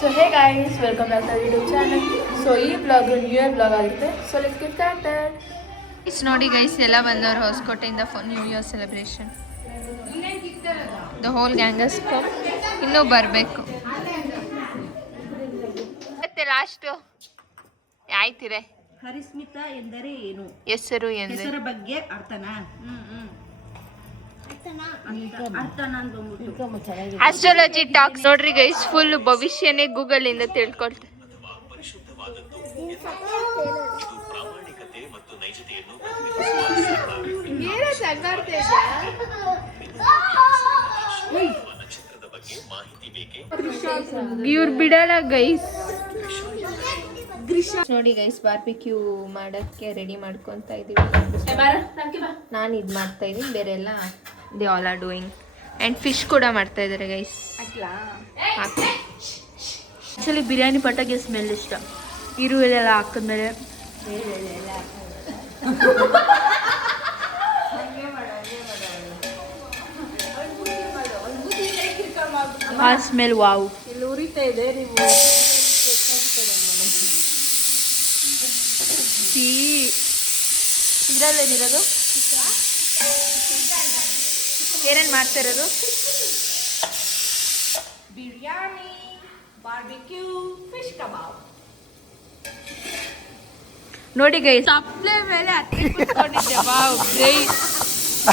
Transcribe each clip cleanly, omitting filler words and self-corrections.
So hey guys, welcome back to YouTube channel. So ಈ blog new year blog ಆಗುತ್ತೆ. So let's get started. Is ನೋಡಿ guys, ಎಲ್ಲ ಬಂದವರು ಹೊಸಕೋಟೆಯಿಂದ new year celebration. The whole gangs ಇನ್ನೂ ಬರಬೇಕು. ಮತ್ತೆ ಲಾಸ್ಟು ಆಯ್ತಿರೆ. ಹರಿಸ್ಮಿತಾ ಎಂದರೆ ಏನು? ಹೆಸರು ಹೆಸರ ಬಗ್ಗೆ ಅರ್ಥನಾ? ಆಸ್ಟ್ರಾಲಜಿ ಟಾಕ್ಸ್ ನೋಡ್ರಿ ಗೈಸ್, ಫುಲ್ ಭವಿಷ್ಯನೇ ಗೂಗಲ್ ಇಂದ ತಿಳ್ಕೊಳ್ತೆ. ಇವ್ರು ಬಿಡಲ್ಲ ಗೈಸ್. ನೋಡಿ ಗೈಸ್, ಬಾರ್ಬಿಕ್ಯೂ ಮಾಡಕ್ಕೆ ರೆಡಿ ಮಾಡ್ಕೊಂತ ಇದೀವಿ. ನಾನು ಇದು ಮಾಡ್ತಾ ಇದೀನಿ, ಬೇರೆ ಎಲ್ಲ they all are doing. And fish ಕೂಡ ಮಾಡ್ತಾ ಇದ್ದಾರೆ ಗೈಸ್. ಆ್ಯಕ್ಚುಲಿ ಬಿರಿಯಾನಿ ಪಟಾಕಿ ಸ್ಮೆಲ್ ಇಷ್ಟ. ಈರುಳ್ಳಿ ಹಾಕಿದ್ಮೇಲೆ ಆ ಸ್ಮೆಲ್ ವಾವ್. ಇಲ್ಲಿ ಉರಿತಾ ಇದೆ. ನೀವು ಇದರಲ್ಲೇನಿರೋದು ಏನೇನು ಮಾಡ್ತಾ ಇರೋದು? ಬಿರಿಯಾನಿ, ಬಾರ್ಬಿಕ್ಯೂ, ಫಿಶ್ ಕಬಾಬ್. ನೋಡಿ ಗೈಸ್, ಸಪ್ಲೆ ಮೇಲೆ ಹತ್ತಿ ಕುತ್ಕೊಂಡಿದ್ದೆ. ವಾವ್, ಬ್ರೈನ್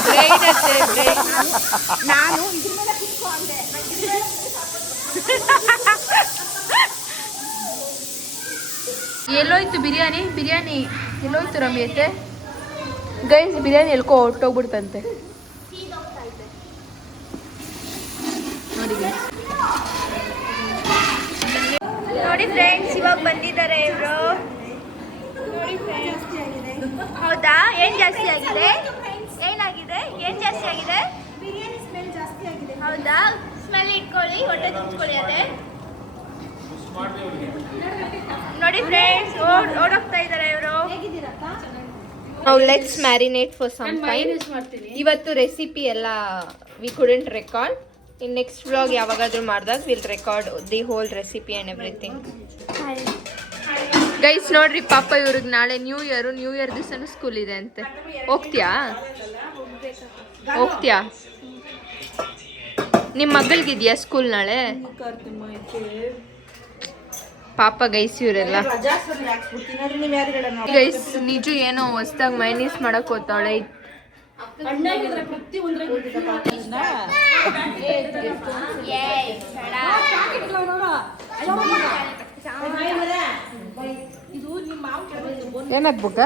ಬ್ರೈನ್ ಅತ್ತೆ ಬ್ರೈನ್. ನಾನು ಇದ್ರ ಮೇಲೆ ಕುತ್ಕೊಂಡೆ. ಎಲ್ಲೋಯ್ತು ಬಿರಿಯಾನಿ? ಬಿರಿಯಾನಿ ಎಲ್ಲೋಯ್ತು ರಮ್ಯತೆ? ಗೈಸ್, ಬಿರಿಯಾನಿ ಎಲ್ಕೋ ಹೊರಟೋಗ್ಬಿಡ್ತಂತೆ. ನೋಡಿ ಫ್ರೆಂಡ್ಸ್, ಇವಾಗ ಬಂದಿದ್ದಾರೆ ಇವರು. ನೋಡಿ ಫ್ರೆಂಡ್ಸ್, ಹೌದಾ? ಏನ್ ಜಾಸ್ತಿ ಆಗಿದೆ? ಏನಾಗಿದೆ? ಏನ್ ಜಾಸ್ತಿ ಆಗಿದೆ? ಬಿರಿಯಾನಿ ಸ್ಮೆಲ್ ಜಾಸ್ತಿ ಆಗಿದೆ. ಹೌದಾ? ಸ್ಮೆಲ್ ಇಟ್ಕೊಳ್ಳಿ, ಹೊಟ್ಟೆ ತುಂಬಿಸ್ಕೊಳ್ಳಿ. ಅದೇ ನೋಡಿ ಫ್ರೆಂಡ್ಸ್, ಓಡೋಗ್ತಾ ಇದ್ದಾರೆ ಇವರು. ನಾವು let's marinate for some time. ಇವತ್ತು ರೆಸಿಪಿ ಎಲ್ಲ we couldn't record. In next vlog ಯಾವಾಗಾದ್ರೂ ಮಾಡಿದಾಗ will record the whole recipe and everything. Guys ನೋಡ್ರಿ, ಪಾಪ ಇವ್ರಿಗೆ ನಾಳೆ ನ್ಯೂ ಇಯರ್ ದಿವಸನೂ ಸ್ಕೂಲ್ ಇದೆ ಅಂತೆ. ಹೋಗ್ತೀಯಾ? ನಿಮ್ಮ ಮಗಳ್ಗಿದ್ಯಾ ಸ್ಕೂಲ್ ನಾಳೆ? ಪಾಪ ಗೈಸ್ ಇವರೆಲ್ಲ. ಗೈಸ್ ನಿಜು ಏನೋ ಹೊಸ್ದಾಗಿ ಮೈನೀಸ್ ಮಾಡಕ್ ಹೋಗ್ತಾಳೆ. ಏನಾಗ್ಬೇಕ?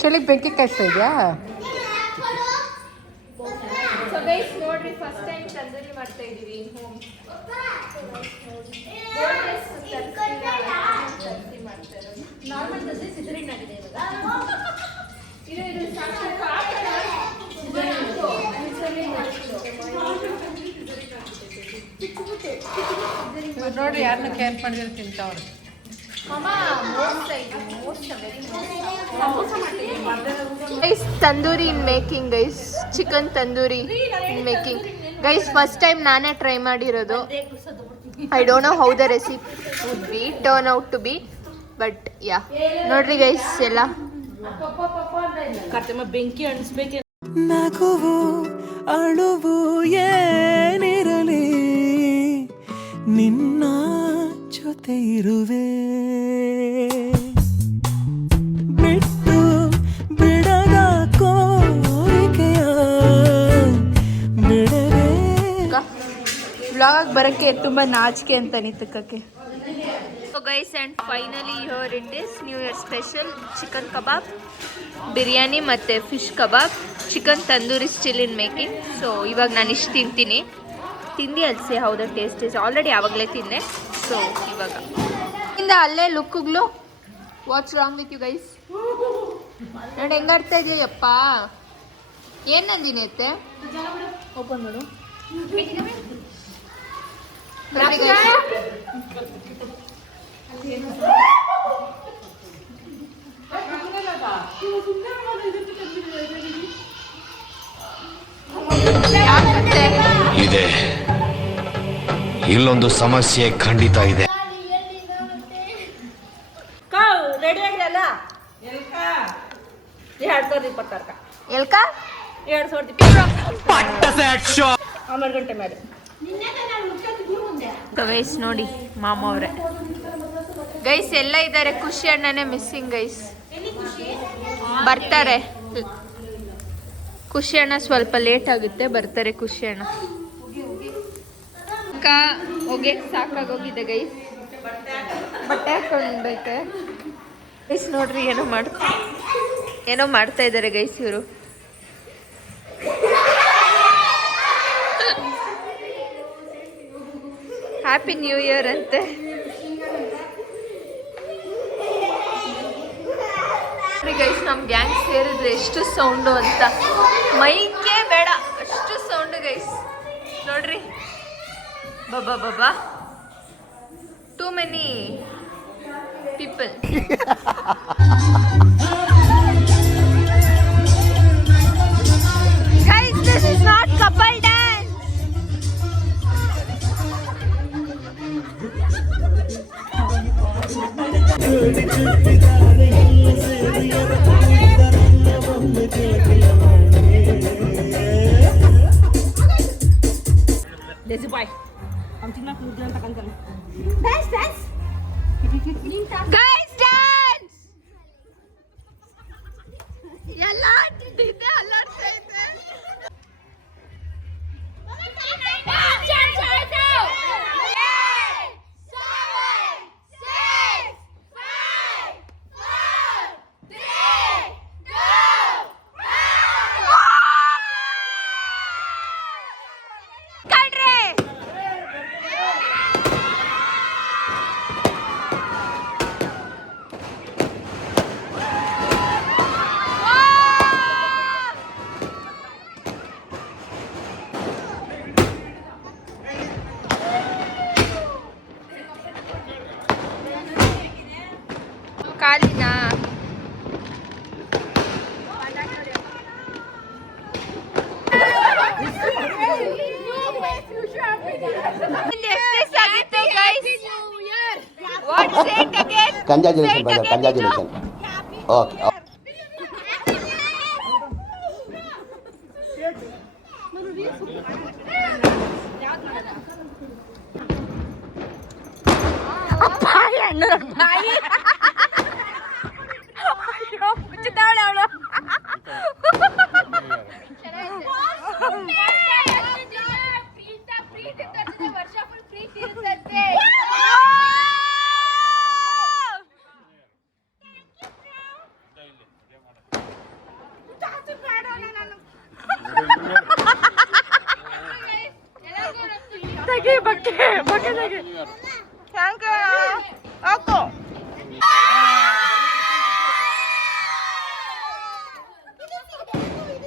ಚಳಿಗೆ ಬೆಂಕಿ ಕಾಯಿಸ್ತಾ ಇದೆಯಾ? ಸೊ ಗೈಸ್ ನೋಡ್ರಿ, ಫಸ್ಟ್ ಟೈಮ್ ತಂದೂರಿ ಮಾಡ್ತಾ ಇದೀವಿ ಇನ್ ಹೋಮ್. ನಾರ್ಮಲ್ ದೋಸೆ ಸಿದ್ರಿನ್ ಆಗಿದೆ ಇವಾಗ. ನೋಡ್ರಿ, ಯಾರನ್ನ ಕೇರ್ ಮಾಡಿದ್ರೆ ತಿಂತಾವ್ರೆ. Guys tandoori in making. Guys chicken tandoori in making. Guys first time ನಾನೇ ಟ್ರೈ ಮಾಡಿರೋದು. I don't know how the recipe would be turn out to be, but yeah ನೋಡ್ರಿ ಗೈಸ್ ಎಲ್ಲ. ಬೆಂಕಿ ಅಣಿಸ್ಬೇಕು. ನಗುವು ಅಳುವು ಏನಿರಲಿ, ನಿನ್ನ ಜೊತೆ ಇರುವೆ, ಬಿಟ್ಟು ಬಿಡದ ಕೋರಿಕೆಯ ಬಿಡವೇ. ವ್ಲಾಗ್ ಬರೋಕ್ಕೆ ತುಂಬ ನಾಚಿಕೆ ಅಂತ ನಿಂತಕ್ಕೆ. So guys, and finally here it is new year special chicken kebab, biryani ಮತ್ತು fish kebab, chicken tandoori still in making. So ಇವಾಗ ನಾನು ಇಷ್ಟು ತಿಂತೀನಿ. ತಿಂದು ಅಲ್ಸಿ how the taste is. Already ಆವಾಗಲೇ ತಿಂದೆ. ಸೊ ಇವಾಗ ಇಂದ ಅಲ್ಲೇ ಲುಕ್ಗಳು. What's wrong with you guys? ನೋಡಿ ಹೆಂಗಾಡ್ತಾ ಇದೆಯಪ್ಪ. ಏನು ನಂದಿನಿ ಅತ್ತೆ? ಓಪನ್ ಮಾಡು. ಇದೆ ಇಲ್ಲೊಂದು ಸಮಸ್ಯೆ ಖಂಡಿತ ಇದೆ. ರೆಡಿ ಆಗಿರಲ್ಲ 2026 ಎಲ್ಕ 2026 ಆಮೇಲೆ ಗಂಟೆ ಮೇಲೆ ಗೈಸ್ ನೋಡಿ ಮಾಮ ಅವರೇ ಗೈಸ್ ಎಲ್ಲ ಇದ್ದಾರೆ. ಖುಷಿ ಅಣ್ಣನೇ ಮಿಸ್ಸಿಂಗ್ ಗೈಸ್. ಬರ್ತಾರೆ ಖುಷಿ ಅಣ್ಣ, ಸ್ವಲ್ಪ ಲೇಟ್ ಆಗುತ್ತೆ, ಬರ್ತಾರೆ ಖುಷಿ ಅಣ್ಣ. ಅಕ್ಕ ಹೋಗಿ ಸಾಕಾಗೋಗಿದೆ ಗೈಸ್, ಬಟ್ಟೆ ಹಾಕೊಂಡೈತೆ ಗೈಸ್. ನೋಡ್ರಿ ಏನೋ ಮಾಡ್ತಾ ಇದ್ದಾರೆ ಗೈಸ್ ಇವರು. ಹ್ಯಾಪಿ ನ್ಯೂ ಇಯರ್ ಅಂತೆ. ಗೈಸ್ ನಮ್ಮ ಗ್ಯಾಂಗ್ ಸೇರಿದ್ರೆ ಎಷ್ಟು ಸೌಂಡು ಅಂತ, ಮೈಕೆ ಬೇಡ ಅಷ್ಟು ಸೌಂಡು ಗೈಸ್. ನೋಡ್ರಿ ಬಾಬಾ too many people. Guys, this is not couple dance. Lazy boy. Ang tingnan ko lang takan kan. Dance. Guys, dance. ಎಲ್ಲ ಅಂತಿದ್ದೆ ಅಲ್ಲಾಡ್ತಾ ಇದ್ದೆ. ಕಾಲಿನ Congratulations, brother. Congratulations. Okay.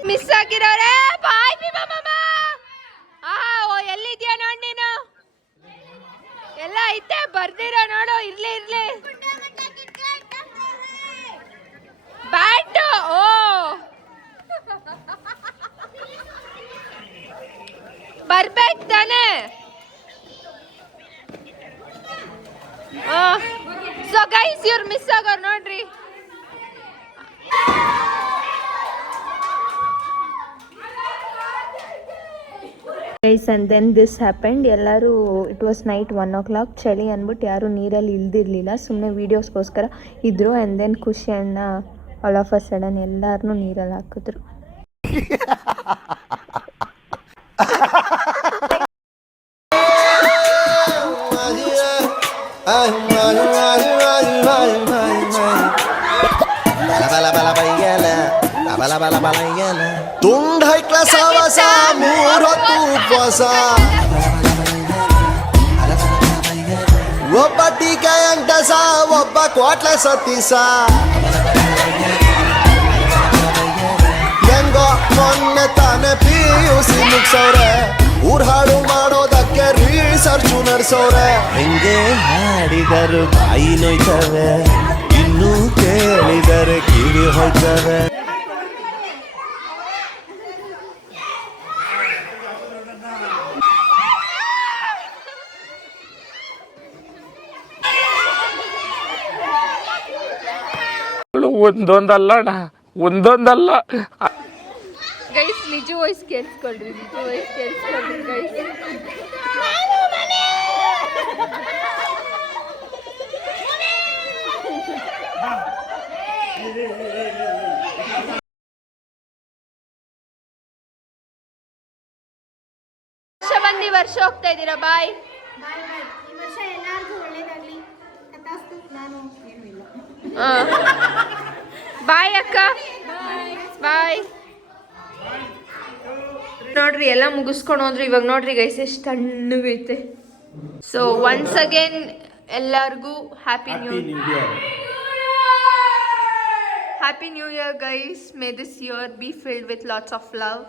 Miss ಆಗಿರೋರೆ ಬಾಯ್ ಮಾಮ. ಎಲ್ಲಿದ್ಯಾ ನೋಡ್ ನೀನು, ಎಲ್ಲ ಐತೆ ಬರ್ದಿರ ನೋಡು. ಇರ್ಲಿ ಬ್ಯಾಟ್. ಓ ಬರ್ಬೇಕು ತಾನೆ. ಸೊ ಗೈಸ್ ಇವ್ರು ಮಿಸ್ ಆಗೋರು ನೋಡ್ರಿ. Guys and then this happened. ಎಲ್ಲರೂ ಇಟ್ ವಾಸ್ ನೈಟ್ 1 o'clock, ಚಳಿ ಅಂದ್ಬಿಟ್ಟು ಯಾರು ನೀರಲ್ಲಿ ಇಳ್ದಿರ್ಲಿಲ್ಲ, ಸುಮ್ಮನೆ ವೀಡಿಯೋಸ್ಗೋಸ್ಕರ ಇದ್ರು. ಆ್ಯಂಡ್ ದೆನ್ ಖುಷಿ ಅಣ್ಣ ಆಲ್ ಆಫ್ ಅ ಸಡನ್ ಎಲ್ಲರನ್ನೂ ನೀರಲ್ಲಿ ಹಾಕಿದ್ರು. ತುಂಡ ಹೈಕ್ಲ ಸಾವಸ ಮೂರೊತ್ತು ಉಪವಾಸ, ಒಬ್ಬ ಟೀಕೆ ಅಂಟಸ, ಒಬ್ಬ ಕ್ವಾಟ್ಲ ಸತೀಸ. ಹೆಂಗೋ ಮೊನ್ನೆ ತಾನೆ PUC ಮುಗ್ಸವ್ರೆ, ಊರ್ ಹಾಡು ಮಾಡೋದಕ್ಕೆ ರಿಸರ್ಚು ನಡ್ಸವ್ರೆ. ಹೆಂಗೆ ಹಾಡಿದರು ಬಾಯಿ ನೋಯ್ತವೆ, ಇನ್ನೂ ಕೇಳಿದರೆ ಕಿವಿ ಹೋಯ್ತವೆ. ಒಂದೊಂದಲ್ಲ ಅಣ್ಣ, ಒಂದೊಂದಲ್ಲ. ಗೈಸ್ ನಿಜ ವಾಯ್ಸ್ ಕೇಳಿಸ್ಕೊಳ್ರಿ, ನಿಜ ವಾಯ್ಸ್ ಕೇಳಿಸ್ಕೊಳ್ರಿ ಗೈಸ್. ವರ್ಷ ಹೋಗ್ತಾ ಇದ್ದೀರಾ? ಬಾಯ್. ಈ ವರ್ಷ ಎಲ್ಲರಿಗೂ ಒಳ್ಳೇದಾಗ್ಲಿ. ಕಥಾಸ್ತು. ನಾನು ಏನೂ ಇಲ್ಲ. ಬಾಯ್ ಅಕ್ಕ. ಬಾಯ್. ನೋಡ್ರಿ ಎಲ್ಲ ಮುಗಿಸ್ಕೊಂಡು ಹೋದ್ರೆ ಇವಾಗ ನೋಡ್ರಿ ಗೈಸ್ ಎಷ್ಟು ತಣ್ಣಗೈತೆ. ಸೊ ಒನ್ಸ್ ಅಗೇನ್ ಎಲ್ಲರಿಗೂ happy new year. Happy new year guys. May this year be filled with lots of love.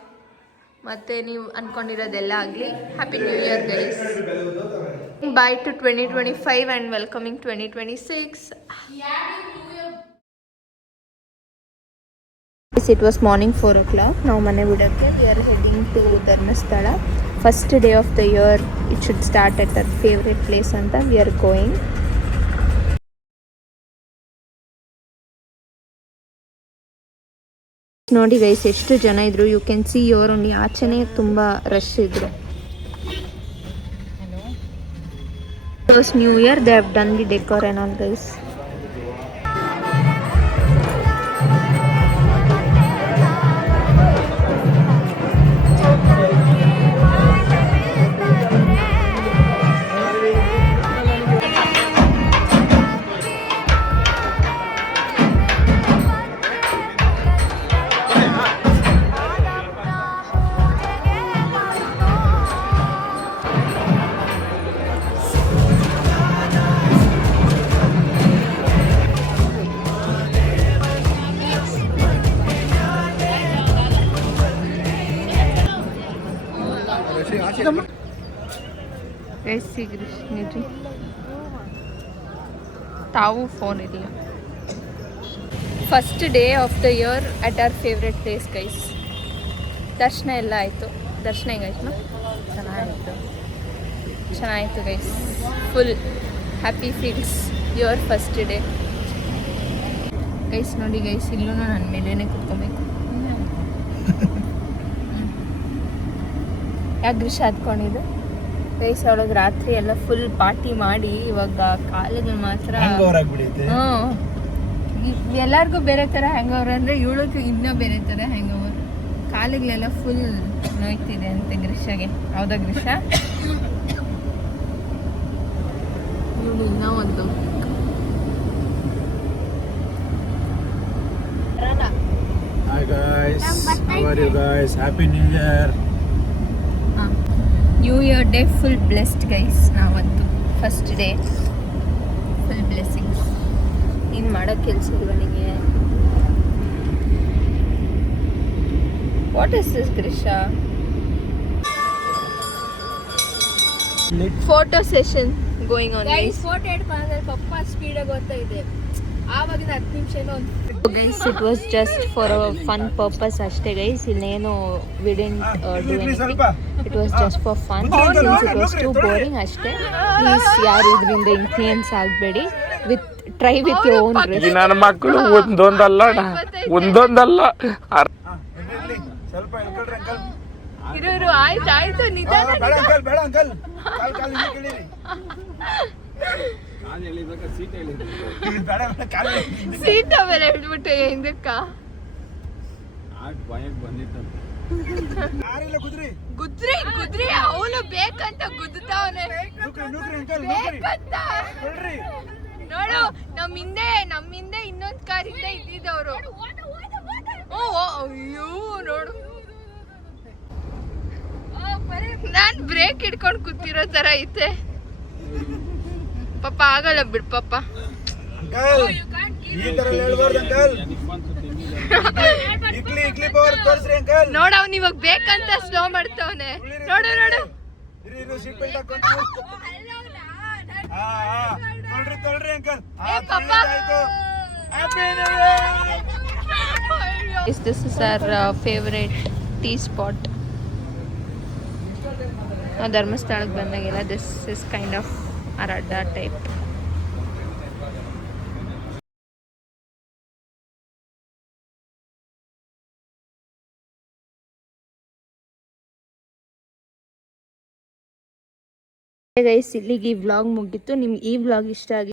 ಮತ್ತೆ ನೀವು ಅನ್ಕೊಂಡಿರೋದೆಲ್ಲ ಆಗಲಿ. Happy new year guys. Bye to 2025 and welcoming 2026. It was morning 4 o'clock. Now mane vidake we are heading to Dharmasthala. First day of the year, it should start at our favorite place anta we are going. ನೋಡಿ guys ಎಷ್ಟು ಜನ ಇದ್ರು. You can see your only ಆಚೆನೆ ತುಂಬಾ rush ಇದ್ರು. It was New Year. They have done the decor and all guys. ತಾವು phone ಇರಲಿಲ್ಲ. First day of the year at our favourite place guys. ದರ್ಶನ ಎಲ್ಲ ಆಯಿತು. ದರ್ಶನ ಹೆಂಗಾಯ್ತು? ಚೆನ್ನಾಯಿತು guys. Full happy feels your first day guys. ನೋಡಿ guys ಇಲ್ಲೂ ನನ್ನ ಮೇಲೇನೆ ಕೂತ್ಕೋಬೇಕು. ಯಾಕೆ ಗ್ರೀಷ ಹತ್ಕೊಂಡಿದ್ದು ಗೈಸ್? ಅವಳಿಗೆ ರಾತ್ರಿ ಎಲ್ಲ ಫುಲ್ ಪಾರ್ಟಿ ಮಾಡಿ ಇವಾಗ ಕಾಲೇಜಲ್ಲಿ ಮಾತ್ರ ಎಲ್ಲರಿಗೂ ಬೇರೆ ಥರ ಹ್ಯಾಂಗ್ ಓವರ್ ಅಂದರೆ ಇವಳಿಗೆ ಇನ್ನೂ ಬೇರೆ ಥರ ಹ್ಯಾಂಗ್ ಓವರ್. ಕಾಲಿಗೆಲ್ಲ ಫುಲ್ ನೋಯ್ತಿದೆ ಅಂತೆ ಗ್ರೀಷಾಗೆ. ಹೌದಾ ಗ್ರೀಷ? ಇವಳು ಇನ್ನೂ ಒಂದು Hi guys, how are you guys? Happy New Year. New year day full blessed guys. ನಾವಂತೂ ಫಸ್ಟ್ ಡೇ ಫುಲ್ ಬ್ಲೆಸ್ಸಿಂಗ್ಸ್. ಏನು ಮಾಡೋ ಕೆಲಸ ಇಲ್ವ ನಿಮಗೆ? What is this Greesha? Photo session going on guys. Photo ಹಿಡ್ಕೊಂಡ್ರೆ ಪಪ್ಪ ಸ್ಪೀಡಾಗಿ ಓದ್ತಾ ಇದೆ. ಆವಾಗಿನ 10 ನಿಮಿಷ guys it was just for a fun purpose ಅಷ್ಟೇ ಗೈಸ್. ಇಲ್ಲೇನು we didn't do anything. It was just for fun. Since it was too boring ಅಷ್ಟೇ. ಪ್ಲೀಸ್ ಯಾರು ಇದರಿಂದ ಇನ್ಫ್ಲೂಯೆನ್ಸ್ ಆಗಬೇಡಿ. Try with your own risk. ನನ್ನ ಮಕ್ಕಳು ಒಂದೊಂದಲ್ಲ ಅಣ್ಣ, ಒಂದೊಂದಲ್ಲ. ಸ್ವಲ್ಪ ಹೇಳ್ಕೊಳ್ರಿ ಅಂಕಲ್. ಇರೋರು ಆಯ್ತು ನಿಧಾನ. ಬೇಡ ಅಂಕಲ್, ಬೇಡ ಅಂಕಲ್. ಕಾಲ್ ಹಿಂದೆ ಕೇಳಿರಿ. ಸೀಟ್ ಆಮೇಲೆ ಹೇಳ್ಬಿಟ್ಟೆ ಹಿಂದಕ್ಕ. ಗುದ್ರಿ ಅವನು ಬೇಕಂತ ಗುದ್ದುತ್ತಾವನೆ. ನೋಡು ನಮ್ಮ ಹಿಂದೆ ಇನ್ನೊಂದ್ ಕಾರಿಂದ ಇದ್ದಿದ್ದವ್ರು. ಅಯ್ಯೋ ನೋಡು, ನಾನ್ ಬ್ರೇಕ್ ಹಿಡ್ಕೊಂಡು ಕೂತಿರೋ ತರ ಐತೆ. ಪಾಪ ಆಗಲ್ಲ ಬಿಡ್ ಪಾಪ. ನೋಡ ಅವ್ನು ಇವಾಗ ಬೇಕಂತ ಸ್ಲೋ ಮಾಡ್ತಾವನೆ. ನೋಡು This is our favorite tea spot. ನಾವು ಧರ್ಮಸ್ಥಳಕ್ಕೆ ಬಂದಾಗೆಲ್ಲ ದಿಸ್ ಇಸ್ ಕೈಂಡ್ ಆಫ್ ಅಡ್ಡಾ ಟೈಪ್. ಗೈಸ್ ಇಲ್ಲಿಗೆ ಈ ವ್ಲಾಗ್ ಮುಗೀತು. ನಿಮ್ಗೆ ಈ ವ್ಲಾಗ್ ಇಷ್ಟ ಆಗಿ